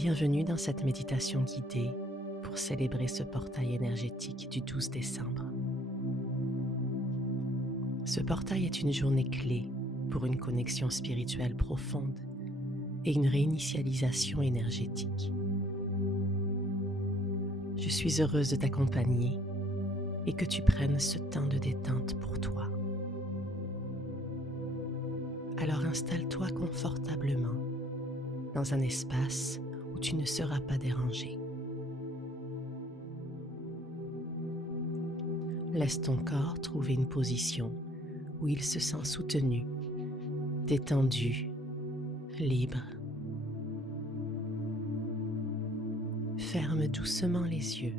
Bienvenue dans cette méditation guidée pour célébrer ce portail énergétique du 12 décembre. Ce portail est une journée clé pour une connexion spirituelle profonde et une réinitialisation énergétique. Je suis heureuse de t'accompagner et que tu prennes ce temps de détente pour toi. Alors installe-toi confortablement dans un espace où tu ne seras pas dérangé. Laisse ton corps trouver une position où il se sent soutenu, détendu, libre. Ferme doucement les yeux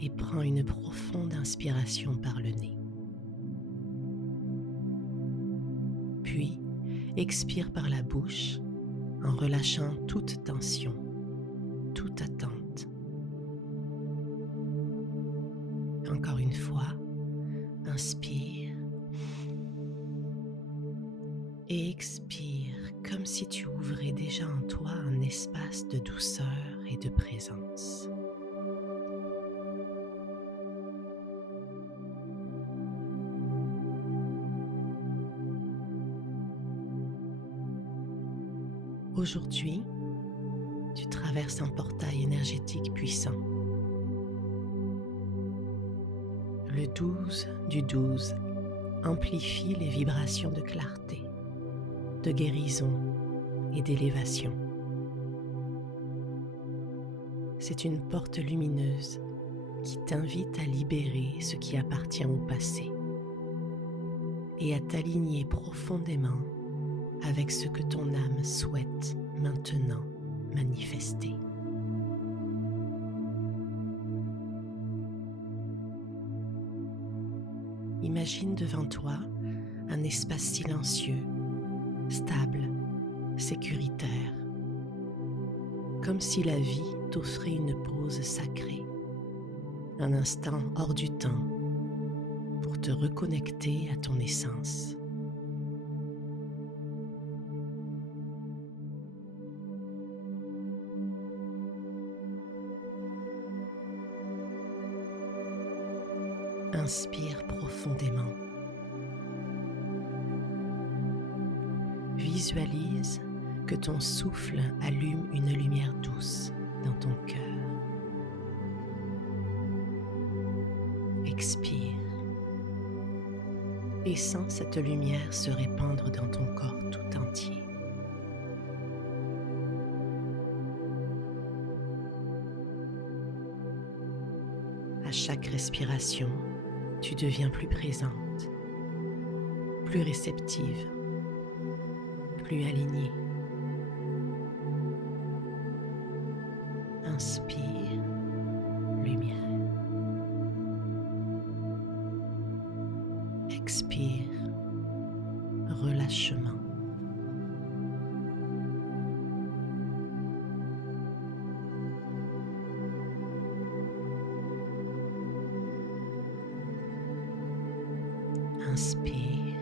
et prends une profonde inspiration par le nez. Puis, expire par la bouche en relâchant toute tension, toute attente. Encore une fois, inspire et expire comme si tu ouvrais déjà en toi un espace de douceur et de présence. Aujourd'hui, tu traverses un portail énergétique puissant. Le 12 du 12 amplifie les vibrations de clarté, de guérison et d'élévation. C'est une porte lumineuse qui t'invite à libérer ce qui appartient au passé et à t'aligner profondément avec ce que ton âme souhaite maintenant manifester. Imagine devant toi un espace silencieux, stable, sécuritaire, comme si la vie t'offrait une pause sacrée, un instant hors du temps pour te reconnecter à ton essence. Inspire profondément. Visualise que ton souffle allume une lumière douce dans ton cœur. Expire et sens cette lumière se répandre dans ton corps tout entier. À chaque respiration, tu deviens plus présente, plus réceptive, plus alignée. Inspire, lumière. Expire, relâchement. Inspire,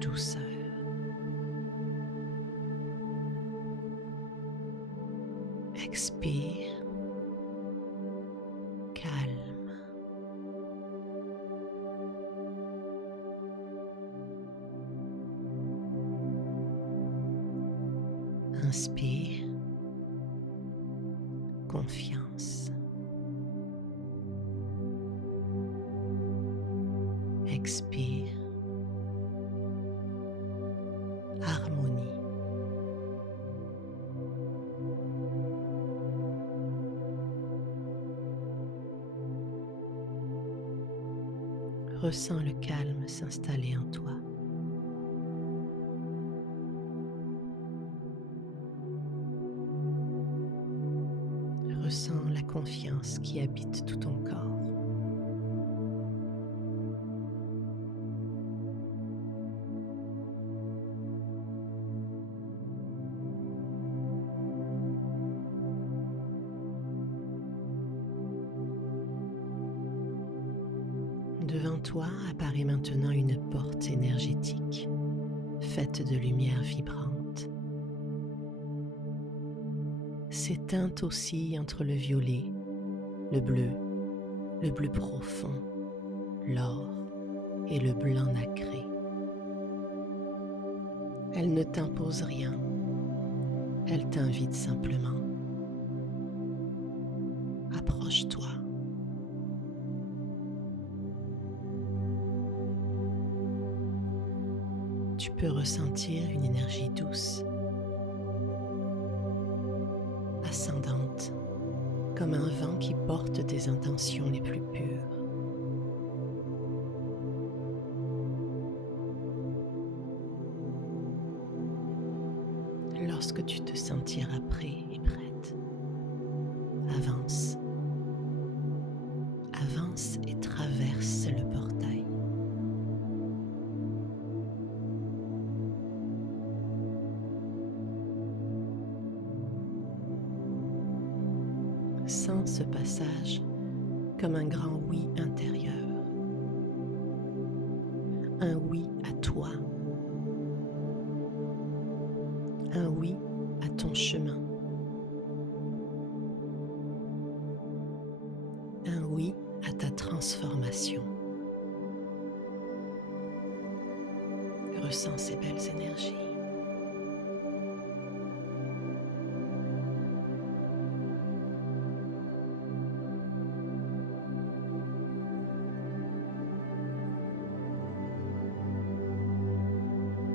douceur. Expire, calme. Inspire, confiance. Expire, harmonie. Ressens le calme s'installer en toi. Ressens la confiance qui habite tout ton corps. Devant toi apparaît maintenant une porte énergétique, faite de lumière vibrante. ces teintes oscillent entre le violet, le bleu profond, l'or et le blanc nacré. Elle ne t'impose rien, elle t'invite simplement. Approche-toi. Tu peux ressentir une énergie douce, ascendante, comme un vent qui porte tes intentions les plus pures. Lorsque tu te sentiras prêt et prête, avance. Avance et traverse le portail. Sens ce passage comme un grand oui intérieur. Un oui à toi. Un oui à ton chemin. Un oui à ta transformation. Ressens ces belles énergies.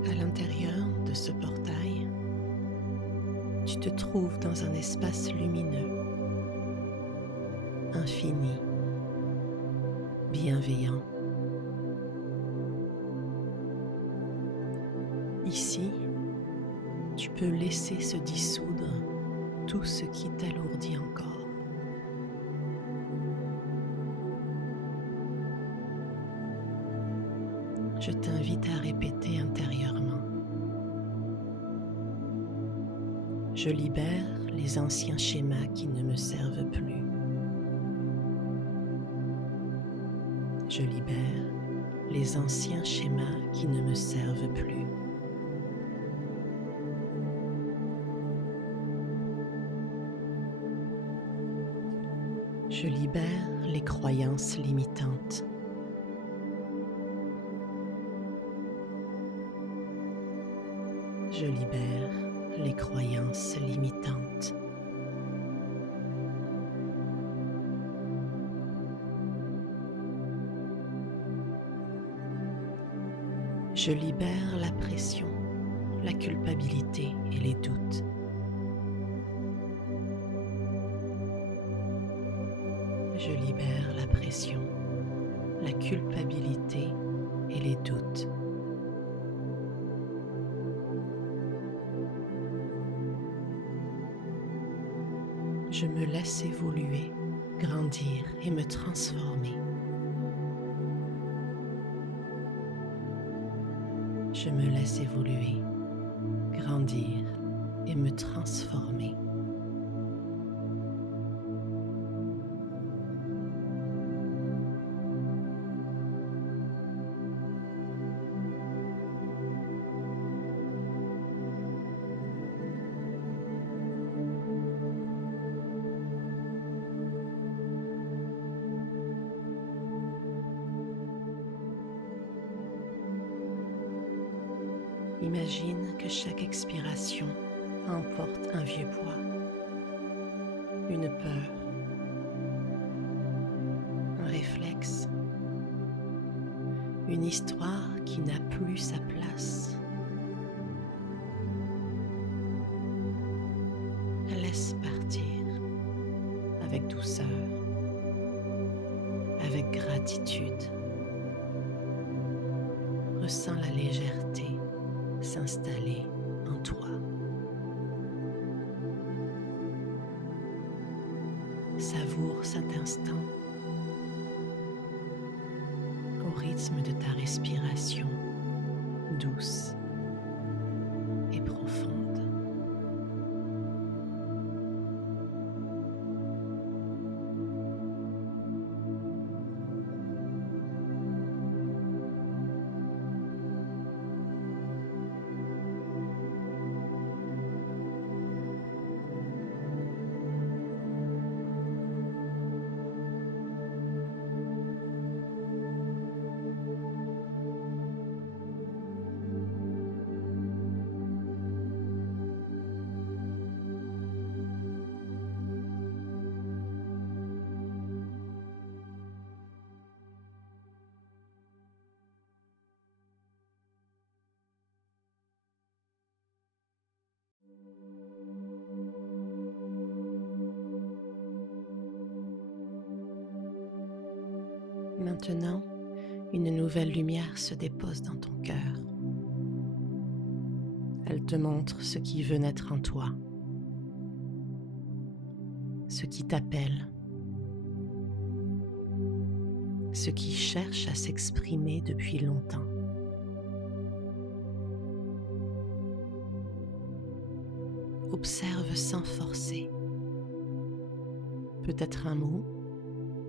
À l'intérieur de ce portail, tu te trouves dans un espace lumineux, infini, bienveillant. Ici, tu peux laisser se dissoudre tout ce qui t'alourdit encore. Je t'invite à répéter intérieurement. Je libère les anciens schémas qui ne me servent plus. Je libère les anciens schémas qui ne me servent plus. Je libère les croyances limitantes. Je libère les croyances limitantes. Je libère la pression, la culpabilité et les doutes. Je libère la pression, la culpabilité et les doutes. Je me laisse évoluer, grandir et me transformer. Je me laisse évoluer, grandir et me transformer. Imagine que chaque expiration emporte un vieux poids, une peur, un réflexe, une histoire qui n'a plus sa place. Laisse partir avec douceur, avec gratitude. Ressens la légèreté s'installer en toi. Savoure cet instant au rythme de ta respiration douce et profonde. Maintenant, une nouvelle lumière se dépose dans ton cœur. Elle te montre ce qui veut naître en toi, ce qui t'appelle, ce qui cherche à s'exprimer depuis longtemps. Observe sans forcer. Peut-être un mot,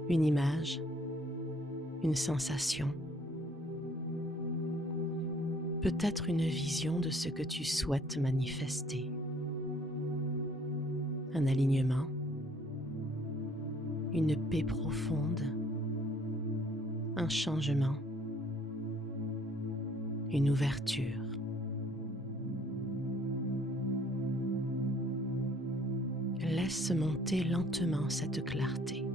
une image, une sensation. Peut-être une vision de ce que tu souhaites manifester. Un alignement, une paix profonde, un changement, une ouverture. Laisse monter lentement cette clarté.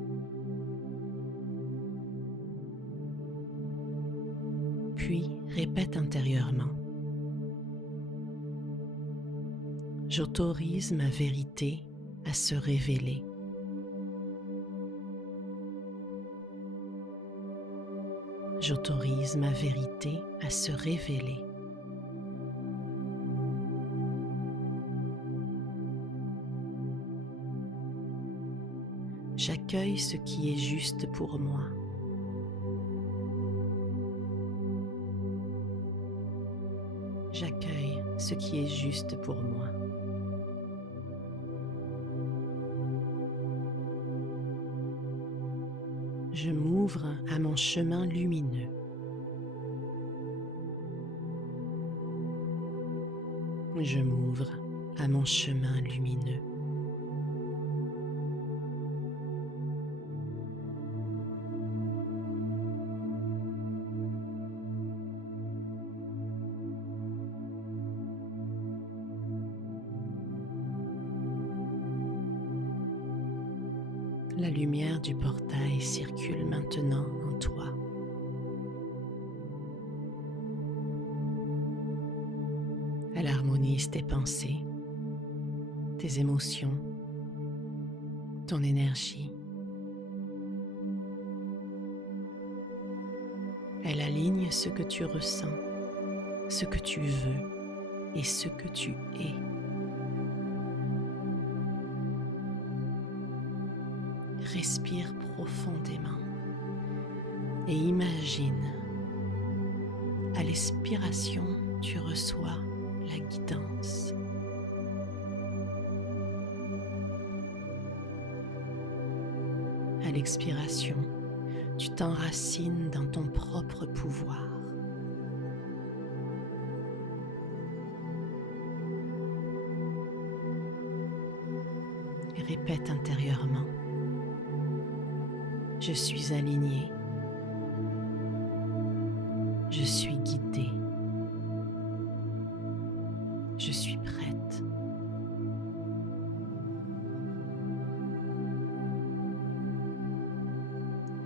Puis répète intérieurement. J'autorise ma vérité à se révéler. J'autorise ma vérité à se révéler. J'accueille ce qui est juste pour moi. J'accueille ce qui est juste pour moi. Je m'ouvre à mon chemin lumineux. Je m'ouvre à mon chemin lumineux. La lumière du portail circule maintenant en toi. Elle harmonise tes pensées, tes émotions, ton énergie. Elle aligne ce que tu ressens, ce que tu veux et ce que tu es. Respire profondément et imagine, à l'expiration, tu reçois la guidance. À l'expiration, tu t'enracines dans ton propre pouvoir. Et répète intérieurement. Je suis aligné. Je suis guidé. Je suis prête.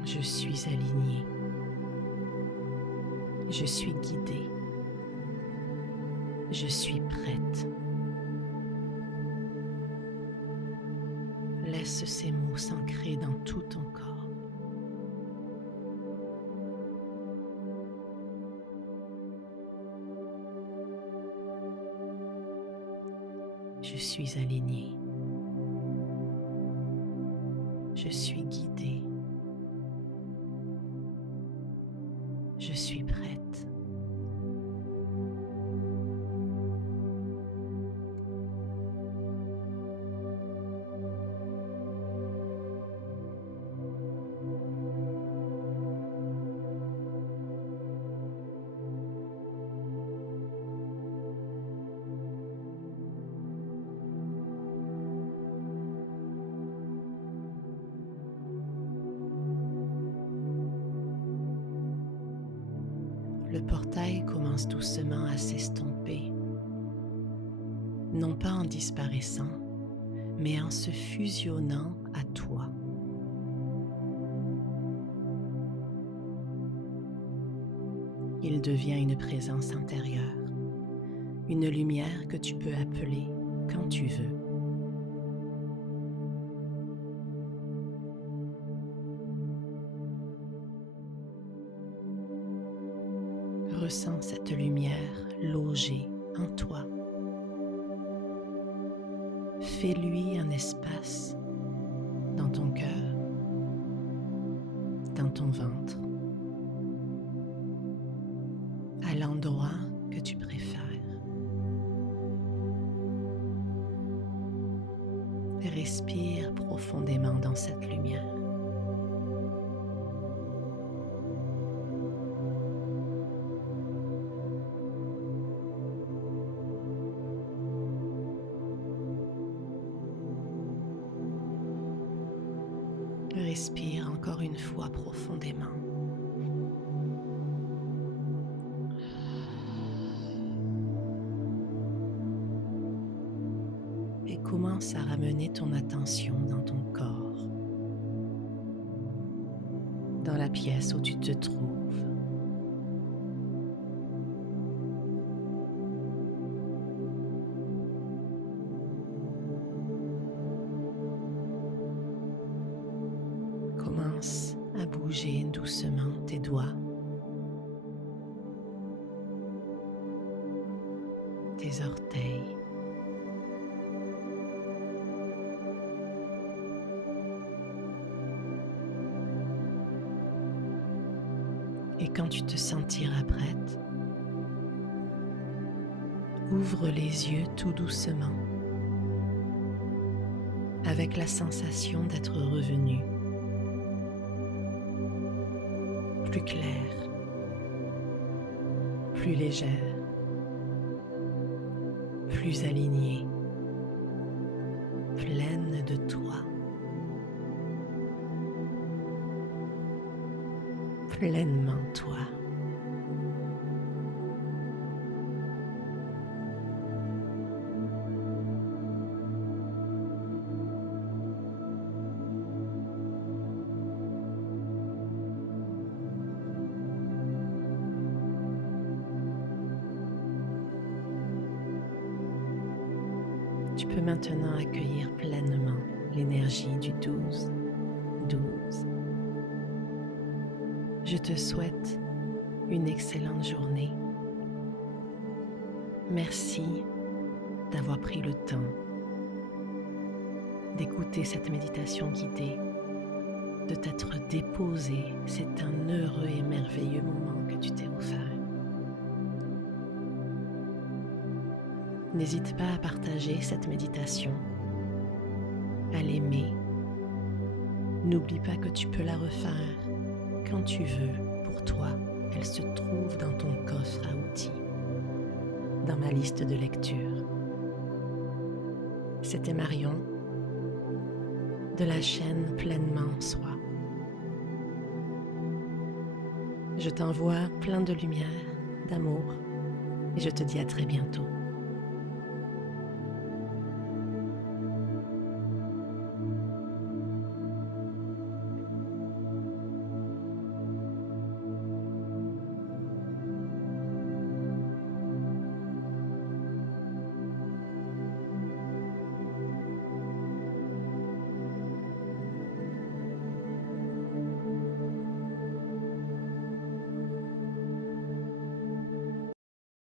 Je suis aligné. Je suis guidé. Je suis prête. Laisse ces mots s'ancrer dans tout ton corps. Je suis aligné. Je suis guidé. Je suis prête. Le portail commence doucement à s'estomper, non pas en disparaissant, mais en se fusionnant à toi. Il devient une présence intérieure, une lumière que tu peux appeler quand tu veux. ressens cette lumière loger en toi. Fais-lui un espace dans ton cœur, dans ton ventre, à l'endroit que tu préfères. Respire profondément dans cette lumière. Respire encore une fois profondément. Et commence à ramener ton attention dans ton corps, dans la pièce où tu te trouves. Commence à bouger doucement tes doigts, tes orteils, et quand tu te sentiras prête, ouvre les yeux tout doucement, avec la sensation d'être revenu plus claire, plus légère, plus alignée, pleine de toi, pleinement toi. Tu peux maintenant accueillir pleinement l'énergie du 12. Je te souhaite une excellente journée. Merci d'avoir pris le temps d'écouter cette méditation guidée, de t'être déposé. C'est un heureux et merveilleux moment que tu t'es offert. N'hésite pas à partager cette méditation, à l'aimer. N'oublie pas que tu peux la refaire quand tu veux. Pour toi, elle se trouve dans ton coffre à outils, dans ma liste de lecture. C'était Marion de la chaîne Pleinement Soi. Je t'envoie plein de lumière, d'amour, et je te dis à très bientôt.